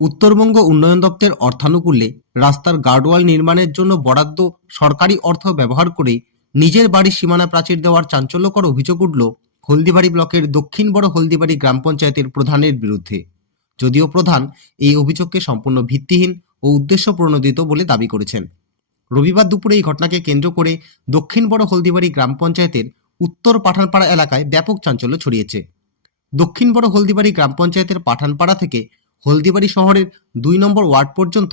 উত্তরবঙ্গ উন্নয়ন দপ্তরের অর্থানুকূল্যে রাস্তার গার্ডওয়াল নির্মাণের জন্য বরাদ্দ সরকারি অর্থ ব্যবহার করে নিজের বাড়ির সীমানা প্রাচীর দেওয়ার চাঞ্চল্যকর অভিযোগ উঠল হলদিবাড়ি ব্লকের দক্ষিণ বড় হলদিবাড়ি গ্রাম পঞ্চায়েতের প্রধানের বিরুদ্ধে। যদিও প্রধান এই অভিযোগকে সম্পূর্ণ ভিত্তিহীন ও উদ্দেশ্য প্রণোদিত বলে দাবি করেছেন। রবিবার দুপুরে এই ঘটনাকে কেন্দ্র করে দক্ষিণ বড় হলদিবাড়ি গ্রাম পঞ্চায়েতের উত্তর পাঠানপাড়া এলাকায় ব্যাপক চাঞ্চল্য ছড়িয়েছে। দক্ষিণ বড় হলদিবাড়ি গ্রাম পঞ্চায়েতের পাঠানপাড়া থেকে হলদিবাড়ি শহরের দুই নম্বর ওয়ার্ড পর্যন্ত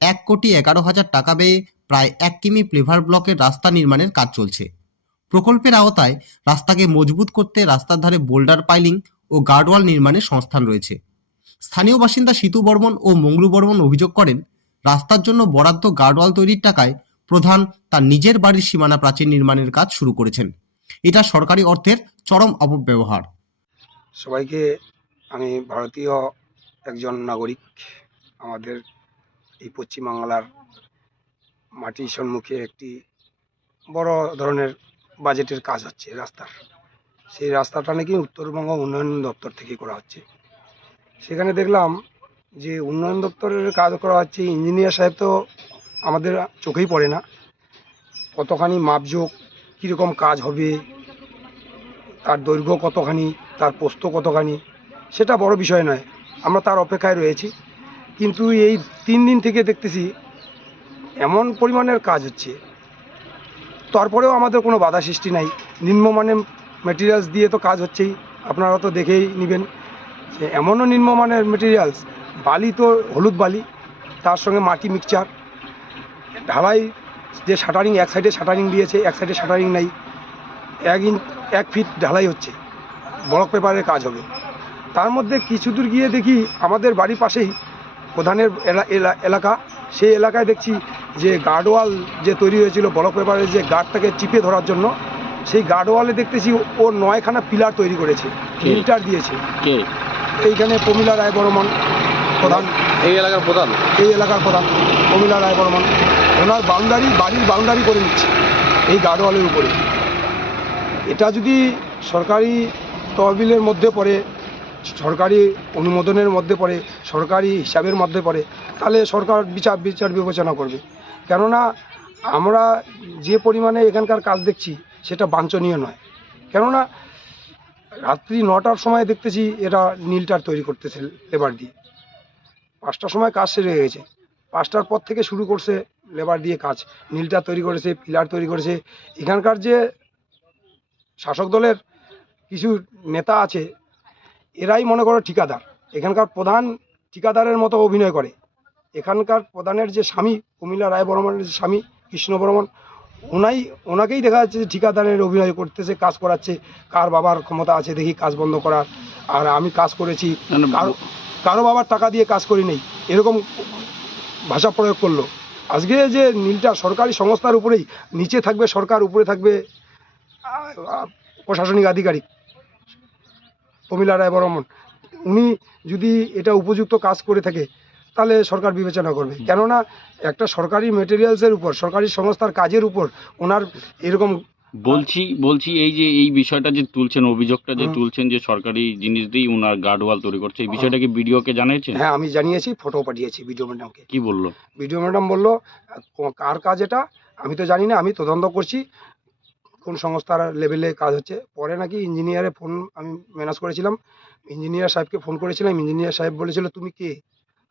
এক কোটি এগারো হাজার টাকা ব্যয়ে প্রায় এক কিমি প্লেভার ব্লকের রাস্তা নির্মাণের কাজ চলছে। প্রকল্পের আওতায় রাস্তাকে মজবুত করতে রাস্তার ধারে বোল্ডার পাইলিং ও গার্ডওয়াল নির্মাণের সংস্থান রয়েছে। স্থানীয় বাসিন্দা সিতু বর্মন ও মংলু বর্মন অভিযোগ করেন, রাস্তার জন্য বরাদ্দ গার্ডওয়াল তৈরির টাকায় প্রধান তার নিজের বাড়ির সীমানা প্রাচীর নির্মাণের কাজ শুরু করেছেন। এটা সরকারি অর্থের চরম অপব্যবহার। সবাইকে আমি ভারতীয় একজন নাগরিক আমাদের এই পশ্চিমবাংলার মাটির সম্মুখে একটি বড় ধরনের বাজেটের কাজ হচ্ছে রাস্তার। সেই রাস্তাটা নাকি উত্তরবঙ্গ উন্নয়ন দপ্তর থেকে করা হচ্ছে। সেখানে দেখলাম যে উন্নয়ন দপ্তরের কাজ করা হচ্ছে, ইঞ্জিনিয়ার সাহেব তো আমাদের চোখেই পড়ে না। কতখানি মাপজোক, কীরকম কাজ হবে, তার দৈর্ঘ্য কতখানি, তার পোস্ত কতখানি, সেটা বড় বিষয় নয়। আমরা তার অপেক্ষায় রয়েছি। কিন্তু এই তিন দিন থেকে দেখতেছি এমন পরিমাণের কাজ হচ্ছে। তারপরেও আমাদের কোনো বাধা সৃষ্টি নাই। নিম্নমানের মেটেরিয়ালস দিয়ে তো কাজ হচ্ছেই। আপনারা তো দেখেই নেবেন যে এমনও নিম্নমানের মেটেরিয়ালস বালি তো হলুদ বালি, তার সঙ্গে মাটি মিক্সচার ঢালাই যে শাটারিং এক সাইডে শাটারিং দিয়েছে, এক সাইডে শাটারিং নাই, এক ইঞ্চ এক ফিট ঢালাই হচ্ছে। ব্লক পেপারের কাজ হবে। তার মধ্যে কিছু দূর গিয়ে দেখি আমাদের বাড়ির পাশেই প্রধানের এলা- এলা- এলাকা। সেই এলাকায় দেখছি যে গার্ডওয়াল যে তৈরি হয়েছিল ব্লক পেপারের যে গার্ডটাকে চিপে ধরার জন্য সেই গার্ডওয়ালে দেখতেছি ও নয়খানা পিলার তৈরি করেছে? ফিল্টার দিয়েছে। এইখানে প্রমিলা রায় বর্মন প্রধান। এই এলাকার প্রধান? এই এলাকার প্রধান প্রমিলা রায় বর্মন ওনার বাউন্ডারি বাড়ির বাউন্ডারি করে নিচ্ছে এই গার্ডওয়ালের উপরে। এটা যদি সরকারি তহবিলের মধ্যে পড়ে সরকারি অনুমোদনের মধ্যে পড়ে, সরকারি হিসাবের মধ্যে পড়ে, তাহলে সরকার বিচার বিচার বিবেচনা করবে। কেননা আমরা যে পরিমাণে এখানকার কাজ দেখছি, সেটা বাঞ্ছনীয় নয়। কেননা রাত্রি নটার সময় দেখতেছি এরা নীলটার তৈরি করতেছে লেবার দিয়ে। পাঁচটার সময় কাজ সেরে গেছে। পাঁচটার পর থেকে শুরু করছে লেবার দিয়ে কাজ। নীলটা তৈরি করেছে, পিলার তৈরি করেছে। এখানকার যে শাসক দলের কিছু নেতা আছে এরাই মনে করো ঠিকাদার। এখানকার প্রধান ঠিকাদারের মতো অভিনয় করে। এখানকার প্রধানের যে স্বামী কুমিল্লা রায় বর্মনের যে স্বামী কৃষ্ণ বর্মন ওনাই ওনাকেই দেখা যাচ্ছে যে ঠিকাদারের অভিনয় করতেছে কাজ করাচ্ছে কার বাবার ক্ষমতা আছে দেখি কাজ বন্ধ করার। আর আমি কাজ করেছি কারও কারও বাবার টাকা দিয়ে কাজ করি নেই। এরকম ভাষা প্রয়োগ করল। আজকে যে নীলটা সরকারি সংস্থার উপরেই নিচে থাকবে সরকার উপরে থাকবে প্রশাসনিক আধিকারিক। প্রমিলা রায় বর্মন উনি যদি এটা উপযুক্ত কাজ করে থাকে তাহলে সরকার বিবেচনা করবে। কেননা একটা সরকারি মেটেরিয়ালসের উপর সরকারি সংস্থার কাজের উপর ওনার এরকম বলছি বলছি এই যে এই বিষয়টা যে তুলছেন অভিযোগটা যে তুলছেন যে সরকারি জিনিস দিয়েই উনার গার্ডওয়াল তৈরি করছে এই বিষয়টা কি বিডিওকে জানিয়েছেন? হ্যাঁ আমি জানিয়েছি ফটো পাঠিয়েছি ভিডিও ম্যাডামকে কি বলল? বিডিও ম্যাডাম বলল কার কাজ এটা? আমি তো জানি না আমি তদন্ত করছি কোন সংস্থার লেভেলে কাজ হচ্ছে। পরে নাকি ইঞ্জিনিয়ারে ফোন আমি ম্যানেজ করেছিলাম। ইঞ্জিনিয়ার সাহেবকে ফোন করেছিলাম। ইঞ্জিনিয়ার সাহেব বলেছিল, তুমি কে?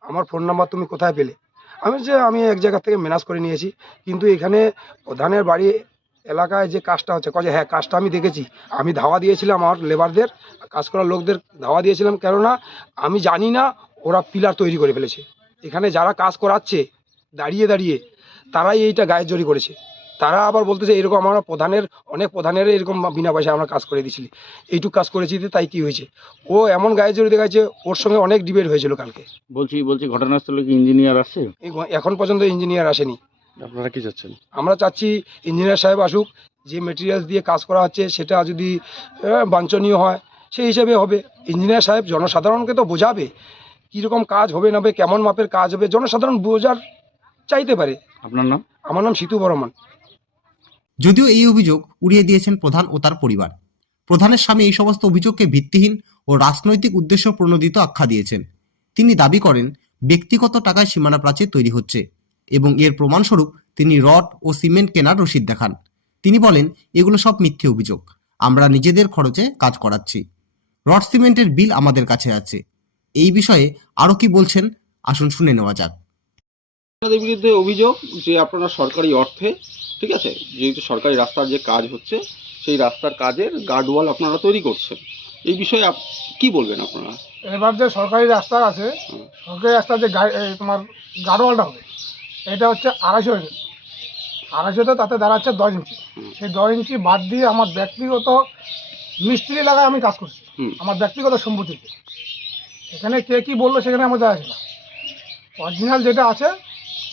আমার ফোন নাম্বার তুমি কোথায় পেলে? আমি যে, আমি এক জায়গা থেকে ম্যানেজ করে নিয়েছি। কিন্তু এখানে প্রধানের বাড়ি এলাকায় যে কাজটা হচ্ছে কয়ে হ্যাঁ কাজটা আমি দেখেছি। আমি ধাওয়া দিয়েছিলাম আমার লেবারদের কাজ করার লোকদের ধাওয়া দিয়েছিলাম। কেননা, আমি জানি না ওরা পিলার তৈরি করে ফেলেছে। এখানে যারা কাজ করাচ্ছে, দাঁড়িয়ে দাঁড়িয়ে, তারাই এইটা গায়ের জড়ি করেছে। তারা আবার বলতেছে এরকম আমরা প্রধানের অনেক প্রধানের এরকম বিনা পয়সায় আমরা কাজ করে দিয়েছিলি। এইটুক কাজ করেছি তাই কি হয়েছে? ও এমন গায়ে জড়ি দেখাচ্ছে ওর সঙ্গে অনেক ডিবেট হয়েছিল কালকে। বলছি বলছি ঘটনাস্থলে কি ইঞ্জিনিয়ার আসছে এখন পর্যন্ত ইঞ্জিনিয়ার আসেনি। আপনারা কি চাচ্ছেন? আমরা চাচ্ছি ইঞ্জিনিয়ার সাহেব আসুক যে মেটেরিয়ালস দিয়ে কাজ করা হচ্ছে সেটা যদি বাঞ্ছনীয় হয় সেই হিসেবে হবে। ইঞ্জিনিয়ার সাহেব জনসাধারণকে তো বোঝাবে কীরকম কাজ হবে না হবে কেমন মাপের কাজ হবে জনসাধারণ বোঝার চাইতে পারে। আপনার নাম? আমার নাম সিতু বর্মন। যদিও এই অভিযোগ উড়িয়ে দিয়েছেন প্রধান ও তার পরিবার। প্রধানের স্বামী এই সমস্ত অভিযোগকে ভিত্তিহীন ও রাজনৈতিক উদ্দেশ্য প্রণোদিত আখ্যা দিয়েছেন। তিনি দাবি করেন, ব্যক্তিগত টাকায় সীমানা প্রাচীর তৈরি হচ্ছে এবং এর প্রমাণস্বরূপ তিনি রড ও সিমেন্ট কেনার রসিদ দেখান। তিনি বলেন, এগুলো সব মিথ্যে অভিযোগ। আমরা নিজেদের খরচে কাজ করাচ্ছি। রড সিমেন্টের বিল আমাদের কাছে আছে। এই বিষয়ে আরও কি বলছেন? আসুন শুনে নেওয়া যাক। আপনাদের বিরুদ্ধে অভিযোগ যে আপনারা সরকারি অর্থে ঠিক আছে যেহেতু সরকারি রাস্তার যে কাজ হচ্ছে সেই রাস্তার কাজের গার্ডওয়াল আপনারা তৈরি করছেন। এই বিষয়ে কি বলবেন আপনারা? এবার যে সরকারি রাস্তা আছে সরকারি রাস্তার যে তোমার গাড়োয়ালটা হবে এটা হচ্ছে আড়াইশো ইঞ্চি আড়াইশোতে তাতে দাঁড়াচ্ছে দশ ইঞ্চি। সেই দশ ইঞ্চি বাদ দিয়ে আমার ব্যক্তিগত মিস্ত্রি লাগায় আমি কাজ করছি। আমার ব্যক্তিগত সম্পত্তিতে। এখানে কে কি বলল সেখানে আমার আছে না। অরিজিনাল যেটা আছে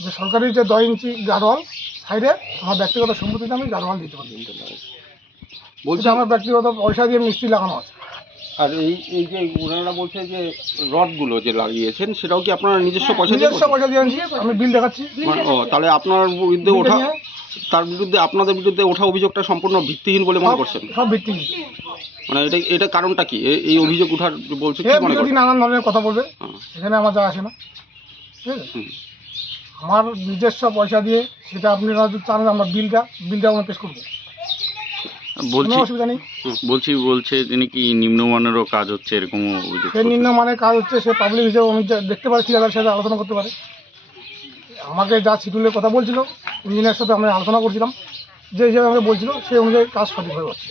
যে সরকারি যে দশ ইঞ্চি গাড়োয়াল সাইডে আমার ব্যক্তিগত সম্পত্তিতে আমি গাড়োয়াল দিতে পারি। বলছি আমার ব্যক্তিগত পয়সা দিয়ে মিস্ত্রি লাগানো আছে। আর এই এই যে ওনারা বলছে যে রডগুলো যে লাগিয়েছেন সেটাও কি আপনারা নিজস্ব পয়সা দিয়ে নিজস্ব পয়সা দিয়ে আমি বিল দেখাচ্ছি। মানে ও তাহলে আপনার বিরুদ্ধে ওঠা তার বিরুদ্ধে আপনাদের বিরুদ্ধে ওঠা অভিযোগটা সম্পূর্ণ ভিত্তিহীন বলে মনে করছেন? সব ভিত্তিহীন। মানে এটা এটা কারণটা কি? এই অভিযোগ ওঠার বলছে কি মনে করছেন? নানান ধরনের কথা বলবে। হ্যাঁ। এখানে আমার যা আসে না। ঠিক আছে। আমার নিজস্ব পয়সা দিয়ে সেটা আপনারা যদি চান আমরা বিলটা বিলটা আমরা পেশ করব। বলছি কোনো অসুবিধা নেই। বলছি বলছে তিনি কি নিম্নমানেরও কাজ হচ্ছে এরকম অভিযোগ সে। নিম্নমানের কাজ হচ্ছে সে পাবলিক হিসেবে আমি যা দেখতে পারি ঠিকাদার সাথে আলোচনা করতে পারে। আমাকে যা শিডিউলের কথা বলছিল ইঞ্জিনিয়ার সাথে আমরা আলোচনা করছিলাম। যে হিসেবে আমাকে বলছিল সেই অনুযায়ী কাজ সঠিকভাবে হচ্ছে।